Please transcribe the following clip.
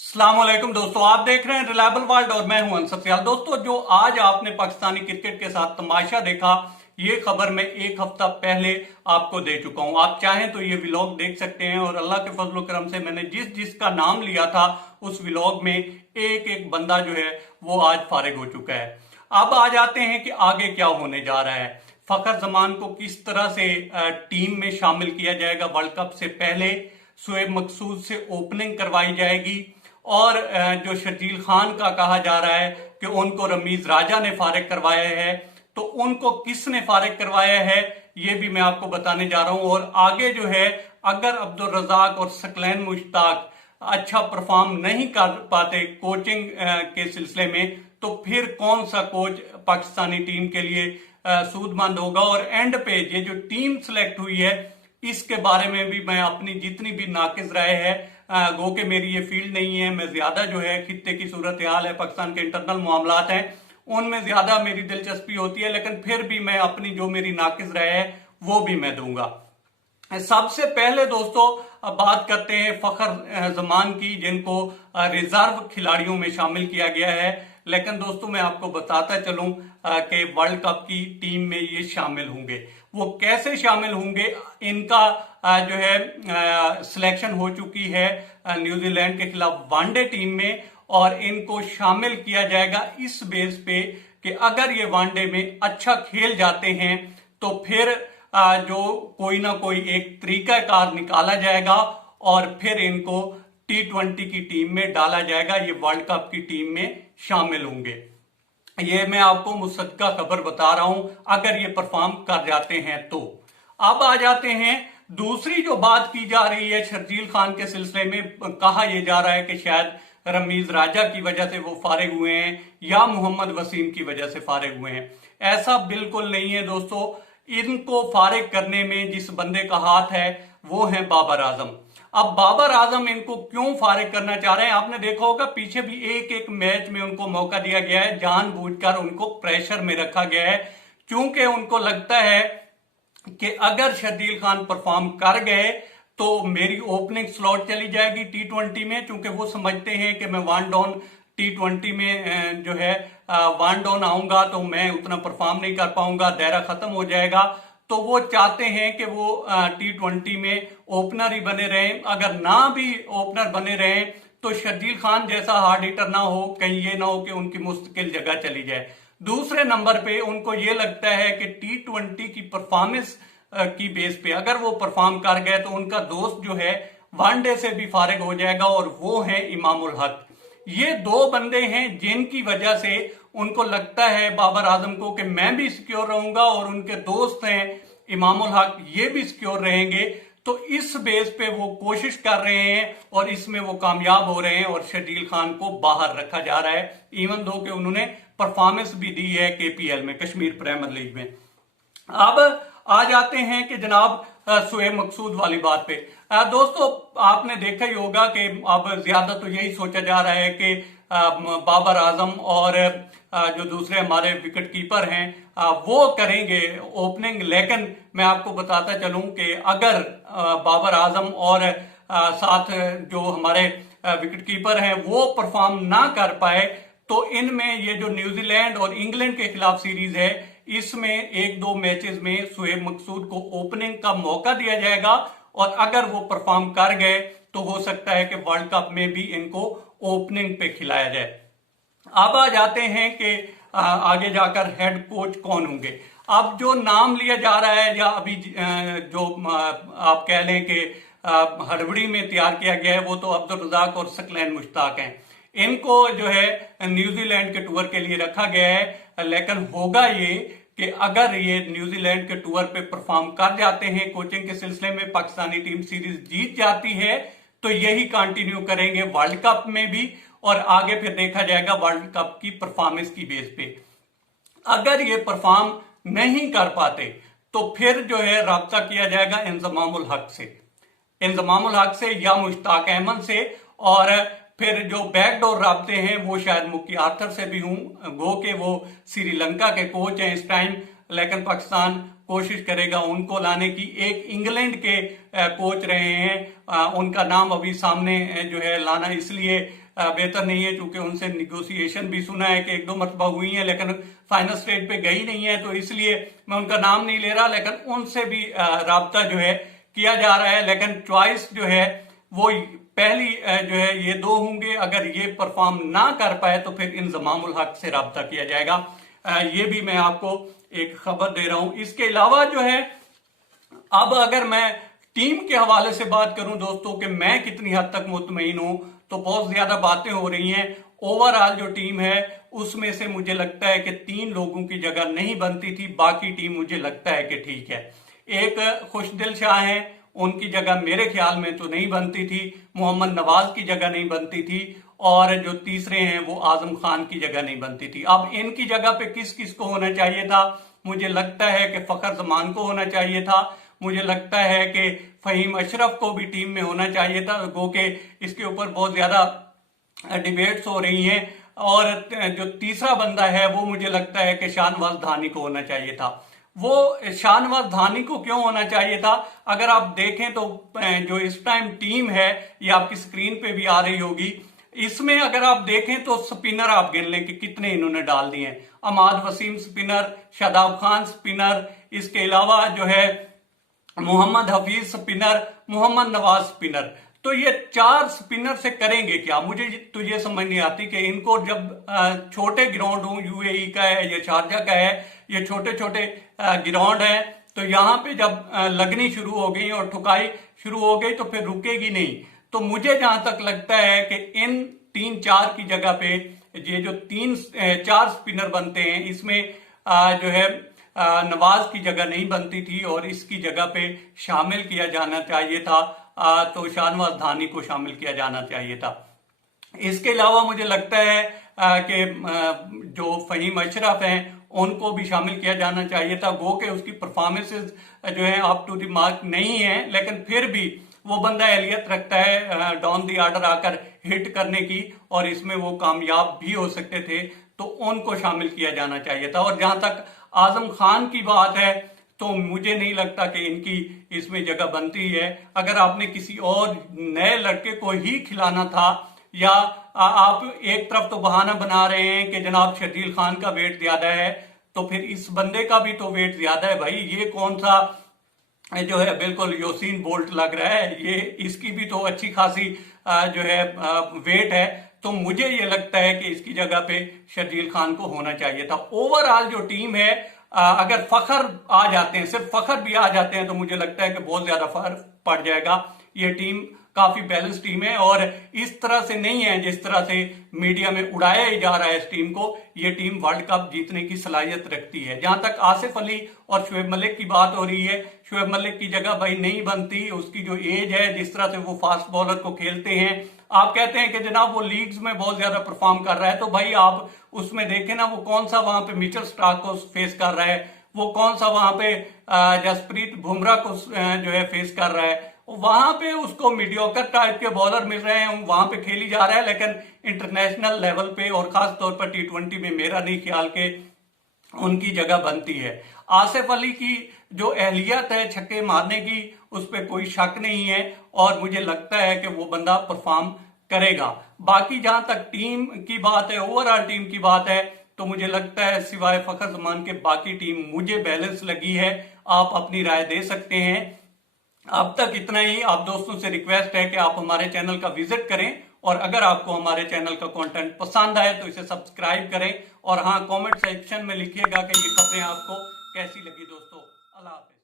अस्सलामुअलैकुम दोस्तों, आप देख रहे हैं रिलायबल वर्ल्ड और मैं हूं अंसर सियाल। दोस्तों, जो आज आपने पाकिस्तानी क्रिकेट के साथ तमाशा देखा, ये खबर मैं एक हफ्ता पहले आपको दे चुका हूं। आप चाहें तो ये व्लॉग देख सकते हैं और अल्लाह के फजल करम से मैंने जिस जिसका नाम लिया था उस व्लॉग में एक एक बंदा जो है वो आज फारिग हो चुका है। अब आ जाते हैं कि आगे क्या होने जा रहा है। फखर जमान को किस तरह से टीम में शामिल किया जाएगा वर्ल्ड कप से पहले। शुएब मकसूद से ओपनिंग करवाई जाएगी और जो शर्जील खान का कहा जा रहा है कि उनको रमीज राजा ने फारिग करवाया है, तो उनको किसने फारिग करवाया है ये भी मैं आपको बताने जा रहा हूं। और आगे जो है, अगर अब्दुल रजाक और सकलैन मुश्ताक अच्छा परफॉर्म नहीं कर पाते कोचिंग के सिलसिले में, तो फिर कौन सा कोच पाकिस्तानी टीम के लिए सूदमंद होगा। और एंड पे ये जो टीम सिलेक्ट हुई है इसके बारे में भी मैं अपनी जितनी भी नाकिज राय है, गो के मेरी ये फील्ड नहीं है, मैं ज्यादा जो है खित्ते की सूरत हाल है, पाकिस्तान के इंटरनल मामलात हैं उनमें ज्यादा मेरी दिलचस्पी होती है, लेकिन फिर भी मैं अपनी जो मेरी नाकिज राय है वो भी मैं दूंगा। सबसे पहले दोस्तों बात करते हैं फखर जमान की, जिनको रिजर्व खिलाड़ियों में शामिल किया गया है। लेकिन दोस्तों मैं आपको बताता चलूं कि वर्ल्ड कप की टीम में ये शामिल होंगे। वो कैसे शामिल होंगे, इनका जो है सिलेक्शन हो चुकी है न्यूजीलैंड के खिलाफ वनडे टीम में, और इनको शामिल किया जाएगा इस बेस पे कि अगर ये वनडे में अच्छा खेल जाते हैं तो फिर जो कोई ना कोई एक तरीकाकार निकाला जाएगा और फिर इनको T20 की टीम में डाला जाएगा, ये वर्ल्ड कप की टीम में शामिल होंगे। ये मैं आपको मुसद्दका खबर बता रहा हूं, अगर ये परफॉर्म कर जाते हैं तो। अब आ जाते हैं दूसरी जो बात की जा रही है शर्जील खान के सिलसिले में, कहा यह जा रहा है कि शायद रमीज राजा की वजह से वो फारिग हुए हैं या मोहम्मद वसीम की वजह से फारिग हुए हैं। ऐसा बिल्कुल नहीं है दोस्तों। इनको फारिग करने में जिस बंदे का हाथ है वो है बाबर आजम। अब बाबर आजम इनको क्यों फारिग करना चाह रहे हैं, आपने देखा होगा पीछे भी एक एक मैच में उनको मौका दिया गया है, जानबूझकर उनको प्रेशर में रखा गया है, क्योंकि उनको लगता है कि अगर शर्जील खान परफॉर्म कर गए तो मेरी ओपनिंग स्लॉट चली जाएगी T20 में, क्योंकि वो समझते हैं कि मैं वन डाउन T20 में जो है वन डाउन आऊंगा तो मैं उतना परफॉर्म नहीं कर पाऊंगा, दायरा खत्म हो जाएगा। तो वो चाहते हैं कि वो T20 में ओपनर ही बने रहें। अगर ना भी ओपनर बने रहें तो शर्जील खान जैसा हार्ड हिटर ना हो, कहीं ये ना हो कि उनकी मुस्तकिल जगह चली जाए। दूसरे नंबर पे उनको ये लगता है कि T20 की परफॉर्मेंस की बेस पे अगर वो परफॉर्म कर गए तो उनका दोस्त जो है वनडे से भी फारिग हो जाएगा, और वो है इमामुल हक। ये दो बंदे हैं जिनकी वजह से उनको लगता है बाबर आजम को कि मैं भी सिक्योर रहूंगा और उनके दोस्त हैं इमामुल हक ये भी सिक्योर रहेंगे। तो इस बेस पे वो कोशिश कर रहे हैं और इसमें वो कामयाब हो रहे हैं और शर्जील खान को बाहर रखा जा रहा है, इवन दो कि उन्होंने परफॉर्मेंस भी दी है KPL में, कश्मीर प्रीमियर लीग में। अब आ जाते हैं कि जनाब शुएब मकसूद वाली बात पे। दोस्तों आपने देखा ही होगा कि अब ज्यादा तो यही सोचा जा रहा है कि बाबर आजम और जो दूसरे हमारे विकेट कीपर हैं वो करेंगे ओपनिंग। लेकिन मैं आपको बताता चलूं कि अगर बाबर आजम और साथ जो हमारे विकेट कीपर हैं वो परफॉर्म ना कर पाए तो इनमें ये जो न्यूजीलैंड और इंग्लैंड के खिलाफ सीरीज है इसमें एक दो मैचेस में शुएब मकसूद को ओपनिंग का मौका दिया जाएगा, और अगर वो परफॉर्म कर गए तो हो सकता है कि वर्ल्ड कप में भी इनको ओपनिंग पे खिलाया जाए। अब आ जाते हैं कि आगे जाकर हेड कोच कौन होंगे। अब जो नाम लिया जा रहा है या अभी जो आप कह लें कि हड़बड़ी में तैयार किया गया है वो तो अब्दुल रजाक और सकलैन मुश्ताक हैं। इनको जो है न्यूजीलैंड के टूर के लिए रखा गया है, लेकिन होगा ये कि अगर ये न्यूजीलैंड के टूर पे परफॉर्म कर जाते हैं कोचिंग के सिलसिले में, पाकिस्तानी टीम सीरीज जीत जाती है तो यही कंटिन्यू करेंगे वर्ल्ड कप में भी, और आगे फिर देखा जाएगा वर्ल्ड कप की परफॉर्मेंस की बेस पे। अगर ये परफॉर्म नहीं कर पाते तो फिर जो है राब्ता किया जाएगा इंजमामुल हक से, इंजमामुल हक से या मुश्ताक अहमद से, और फिर जो बैकडोर राब्ते हैं वो शायद मुक्की आर्थर से भी हूं, गो के वो श्रीलंका के कोच हैं इस टाइम, लेकिन पाकिस्तान कोशिश करेगा उनको लाने की। एक इंग्लैंड के कोच रहे हैं, उनका नाम अभी सामने जो है लाना इसलिए बेहतर नहीं है, क्योंकि उनसे निगोशिएशन भी सुना है कि 1-2 मरतबा हुई है लेकिन फाइनल स्टेज पे गई नहीं है, तो इसलिए मैं उनका नाम नहीं ले रहा, लेकिन उनसे भी राब्ता जो है किया जा रहा है। लेकिन चॉइस जो है वो पहली जो है ये 2 होंगे। अगर ये परफॉर्म ना कर पाए तो फिर इंजमामुल हक से राब्ता किया जाएगा। ये भी मैं आपको एक खबर दे रहा हूं। इसके अलावा जो है अब अगर मैं टीम के हवाले से बात करूं दोस्तों कि मैं कितनी हद तक मुतमईन हूं, तो बहुत ज्यादा बातें हो रही हैं। ओवरऑल जो टीम है उसमें से मुझे लगता है कि 3 लोगों की जगह नहीं बनती थी, बाकी टीम मुझे लगता है कि ठीक है। एक खुशदिल शाह है, उनकी जगह मेरे ख्याल में तो नहीं बनती थी। मोहम्मद नवाज की जगह नहीं बनती थी, और जो तीसरे हैं वो आजम खान की जगह नहीं बनती थी। अब इनकी जगह पे किस किस को होना चाहिए था? मुझे लगता है कि फखर जमान को होना चाहिए था। मुझे लगता है कि फहीम अशरफ को भी टीम में होना चाहिए था, गो के इसके ऊपर बहुत ज्यादा डिबेट्स हो रही हैं। और जो तीसरा बंदा है वो मुझे लगता है कि शाहनवाज धानी को होना चाहिए था। वो शाहनवाज धानी को क्यों होना चाहिए था? अगर आप देखें तो जो इस टाइम टीम है ये आपकी स्क्रीन पे भी आ रही होगी, इसमें अगर आप देखें तो स्पिनर आप गिन लें कि कितने इन्होंने डाल दिए हैं। अमाद वसीम स्पिनर, शादाब खान स्पिनर, इसके अलावा जो है मोहम्मद हफीज स्पिनर, मोहम्मद नवाज स्पिनर। तो ये 4 स्पिनर से करेंगे क्या? मुझे तो ये समझ नहीं आती कि इनको जब छोटे ग्राउंड हो, यूएई का है या शारजा का है, ये छोटे छोटे ग्राउंड है, तो यहाँ पे जब लगनी शुरू हो गई और ठुकाई शुरू हो गई तो फिर रुकेगी नहीं। तो मुझे जहां तक लगता है कि इन 3-4 की जगह पे ये जो 3-4 स्पिनर बनते हैं, इसमें जो है नवाज की जगह नहीं बनती थी और इसकी जगह पे शामिल किया जाना चाहिए था। तो शाहनवाज धानी को शामिल किया जाना चाहिए था। इसके अलावा मुझे लगता है कि जो फहीम अशरफ हैं उनको भी शामिल किया जाना चाहिए था। गो के उसकी परफॉर्मेंसेस जो है अप टू द मार्क नहीं है, लेकिन फिर भी वो बंदा एहलियत रखता है डाउन दी ऑर्डर आकर हिट करने की, और इसमें वो कामयाब भी हो सकते थे, तो उनको शामिल किया जाना चाहिए था। और जहां तक आजम खान की बात है तो मुझे नहीं लगता कि इनकी इसमें जगह बनती है। अगर आपने किसी और नए लड़के को ही खिलाना था, या आप एक तरफ तो बहाना बना रहे हैं कि जनाब शर्जील खान का वेट ज्यादा है, तो फिर इस बंदे का भी तो वेट ज्यादा है भाई। ये कौन सा जो है बिल्कुल यूसेन बोल्ट लग रहा है, ये इसकी भी तो अच्छी खासी जो है वेट है। तो मुझे ये लगता है कि इसकी जगह पे शर्जील खान को होना चाहिए था। ओवरऑल जो टीम है, अगर फखर आ जाते हैं, सिर्फ फखर भी आ जाते हैं, तो मुझे लगता है कि बहुत ज्यादा फर्क पड़ जाएगा। ये टीम काफी बैलेंस टीम है, और इस तरह से नहीं है जिस तरह से मीडिया में उड़ाया ही जा रहा है इस टीम को। ये टीम वर्ल्ड कप जीतने की सलाहियत रखती है। जहां तक आसिफ अली और शुएब मलिक की बात हो रही है, शुएब मलिक की जगह भाई नहीं बनती। उसकी जो एज है, जिस तरह से वो फास्ट बॉलर को खेलते हैं, आप कहते हैं कि जनाब वो लीग्स में बहुत ज्यादा परफॉर्म कर रहा है, तो भाई आप उसमें देखें ना, वो कौन सा वहां पे मिचेल स्टार्क को फेस कर रहा है, वो कौन सा वहां पे जसप्रीत बुमराह को जो है फेस कर रहा है। वहां पे उसको मीडियोकर टाइप के बॉलर मिल रहे हैं, वहां पे खेली जा रहा है, लेकिन इंटरनेशनल लेवल पे और खास तौर पर T20 में मेरा नहीं ख्याल के उनकी जगह बनती है। आसिफ अली की जो अहलियत है छक्के मारने की, उस पर कोई शक नहीं है, और मुझे लगता है कि वो बंदा परफॉर्म करेगा। बाकी जहां तक टीम की बात है, ओवरऑल टीम की बात है, तो मुझे लगता है सिवाय फखर जमान के बाकी टीम मुझे बैलेंस लगी है। आप अपनी राय दे सकते हैं। अब तक इतना ही। आप दोस्तों से रिक्वेस्ट है कि आप हमारे चैनल का विजिट करें, और अगर आपको हमारे चैनल का कंटेंट पसंद आए तो इसे सब्सक्राइब करें, और हाँ, कमेंट सेक्शन में लिखिएगा कि ये खबरें आपको कैसी लगी दोस्तों। अल्लाह हाफिज।